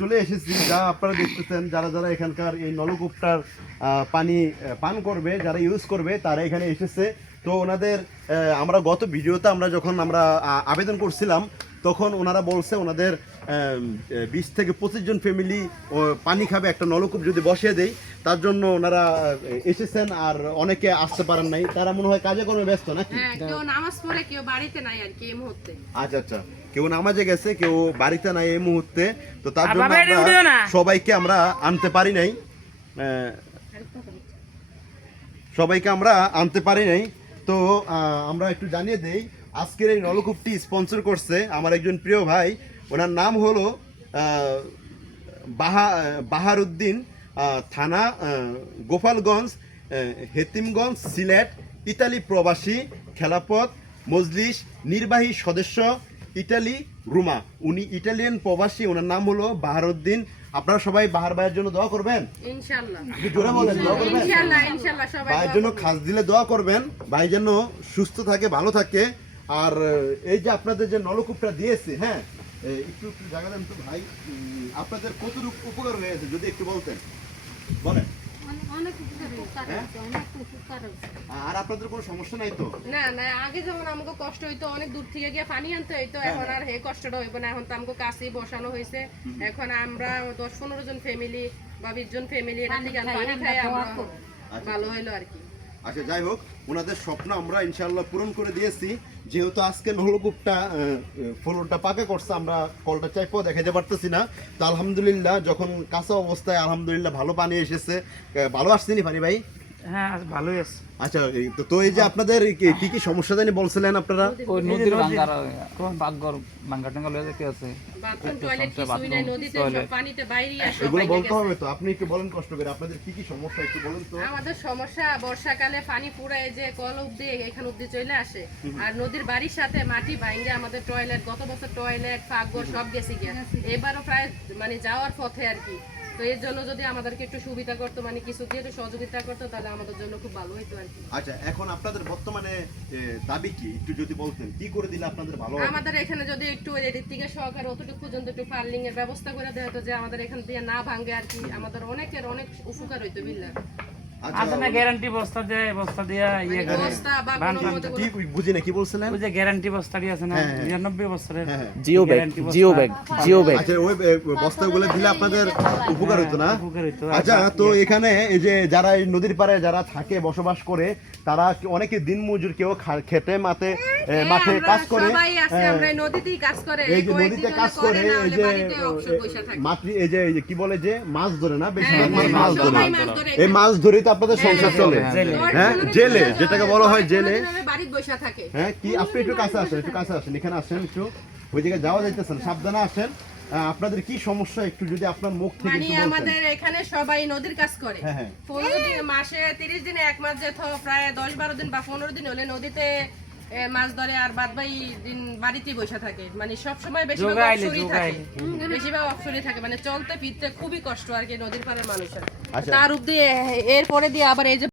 চলে এসেছি। যা আপনারা দেখতেছেন, যারা যারা এখানকার এই নলকূপটার পানি পান করবে, যারা ইউজ করবে, তারা এখানে এসেছে। তো ওনাদের আমরা গত ভিডিওতে আমরা যখন আমরা আবেদন করছিলাম, তখন ওনারা বলছে ওনাদের বিশ থেকে পঁচিশ জন ফ্যামিলি পানি খাবে একটা নলকূপ যদি বসিয়ে দেই তার জন্য ওনারা এসেছেন আর অনেকে আসতে পারেন নাই। তারা মনে হয় কাজে কর্মে ব্যস্ত নাকি? হ্যাঁ কেউ নামাজ পড়ে কেউ বাড়িতে নাই আর কি এই মুহূর্তে। আচ্ছা আচ্ছা। কেউ নামাজে গেছে কেউ বাড়িতে নাই এই মুহূর্তে। তো তার জন্য আমরা সবাইকে আমরা আনতে পারি নাই। সবাইকে আমরা আনতে পারি নাই। তো আমরা একটু জানিয়ে দেই আজকের এই নলকূপটি স্পন্সর করছে আমার একজন প্রিয় ভাই ওনার নাম হলো বাহা বাহারুদ্দিন থানা গোপালগঞ্জ হেতিমগঞ্জ সিলেট ইতালি প্রবাসী খেলাপথ মজলিস নির্বাহী সদস্য ইটালি রুমা। উনি ইটালিয়ান প্রবাসী ওনার নাম হলো বাহারুদ্দিন। আপনারা সবাই বাহার ভাইয়ের জন্য দোয়া করবেন। জোরে বলেন দোয়া করবেন। ভাইয়ের জন্য খাস দিলে দোয়া করবেন। ভাই যেন সুস্থ থাকে ভালো থাকে। আর এই যে আপনাদের যে নলকূপটা দিয়েছে হ্যাঁ একটু একটু জায়গা দেন তো ভাই আপনাদের কতটুকু উপকার হয়েছে যদি একটু বলতেন? বলেন। হ্যাঁ? আর আপনাদের কোনো সমস্যা নাই তো? না না আগে যেমন আমাকে কষ্ট হইতো অনেক দূর থেকে গিয়ে পানি আনতে হইতো হ্যাঁ, এখন আর হে কষ্টটা হইব না এখন তো আমাকে কাছেই বসানো হয়েছে। এখন আমরা দশ পনেরো জন ফ্যামিলি বা বিশ জন ফ্যামিলি এটা পানি খাই, আমরা। আচ্ছা। ভালো হইল আর কি। আচ্ছা যাই হোক, ওনাদের স্বপ্ন আমরা ইনশাল্লাহ পূরণ করে দিয়েছি। যেহেতু আজকে নলকূপটা ফ্লোরটা পাকে করছে, আমরা কলটা চাইপো দেখাতে পারতেছি না। তো আলহামদুলিল্লাহ, যখন কাঁচা অবস্থায় আলহামদুলিল্লাহ ভালো পানি এসেছে ভালো আসছেনি পানি ভাই? হ্যাঁ ভালোই আছে আচ্ছা তো- তো এই যে আপনাদের কি- কি সমস্যা জানি বলছিলেন আপনারা? ওই নদীর ভাঙ্গার পাকঘর ভাঙ্গা টাঙ্গা লয়ে যেতে আছে? বাথরুম টয়লেট সমস্যা, কিছুই নাই bathroom, নদীতে সব toilet। পানিতে বাইরে আসে এগুলো বলতে হবে তো আপনি একটু বলেন কষ্ট করে। আপনাদের কি কি সমস্যা একটু বলেন তো। আমাদের সমস্যা বর্ষাকালে পানি পুরায় যে কল অব্দি এখান অব্দি চলে আসে। আর নদীর বাড়ির সাথে মাটি ভাঙ্গে আমাদের টয়লেট গত বছর টয়লেট পাকঘর সব গেছে গিয়া। এবারও প্রায় মানে যাওয়ার পথে আর কি। তো এর জন্য যদি আমাদেরকে একটু সুবিধা করতো মানে কিছু দিয়ে একটু সহযোগিতা করতো তাহলে আমাদের জন্য খুব ভালো হতো আর আচ্ছা এখন আপনাদের বর্তমানে দাবি কি? একটু যদি বলতেন, কি করে দিলে আপনাদের ভালো আমাদের এখানে যদি একটু থেকে সহকারে অতটুকু পর্যন্ত একটু পার্লিং এর ব্যবস্থা করে দেওয়া হতো যে আমাদের এখান দিয়ে না ভাঙ্গে আর কি, আমাদের অনেকের অনেক উপকার হইতো বিল্লা আচ্ছা। গ্যারান্টি বস্তা দিয়ে বস্তা দিয়ে ইয়ে করে। বস্তা বা বান কোনো মতো কি বুঝি না কি বলছিলেন? ওই যে গ্যারান্টি বস্তা দিয়ে আছে না নিরানব্বই বছরের হ্যাঁ, হ্যাঁ। Geo bag geo bag geo bag. আচ্ছা ওই বস্তাগুলো দিলে আপনাদের উপকার হতো না? উপকার হইতো। আচ্ছা তো এখানে এই যে যারা এই নদীর পাড়ে যারা থাকে বসবাস করে তারা অনেকে দিন মজুর কেউ খেতে মাঠে মাঠে কাজ করে সবাই আছে হ্যাঁ, আমরা এই নদীতেই কাজ করে এই যে নদীতে কাজ করে এই যে মাতৃ এই যে কি বলে যে মাছ ধরে না বেশি হ্যাঁ, মাছ ধরে। মাছ ধরে এই মাছ ধরেই তো আপনাদের সংসার চলে। হ্যাঁ জেলে যেটাকে বলা হয় জেলে। হ্যাঁ কি আপনি একটু কাছে আসেন একটু কাছে আসেন এখানে আসেন একটু। ওই জায়গায় যাওয়া যাইতেছেন সাবধানে আসেন। আপনাদের কি সমস্যা একটু যদি আপনার মুখ থেকে মানে আমাদের এখানে সবাই নদীর কাজ করে। হ্যাঁ, হ্যাঁ। মাসে তিরিশ দিনে এক মাস যেত প্রায় 10 12 দিন বা পনেরো দিন হলে নদীতে মাছ ধরে আর বাদ বাই দিন বাড়িতে বসে থাকে। মানে সব সময় বেশিরভাগ যোগাইলে, থাকে। বেশিরভাগ অবসরই থাকে। মানে চলতে ফিরতে খুবই কষ্ট আর কি নদীর পাড়ের মানুষের। তার তার দিয়ে এরপরে দিয়ে আবার এই যে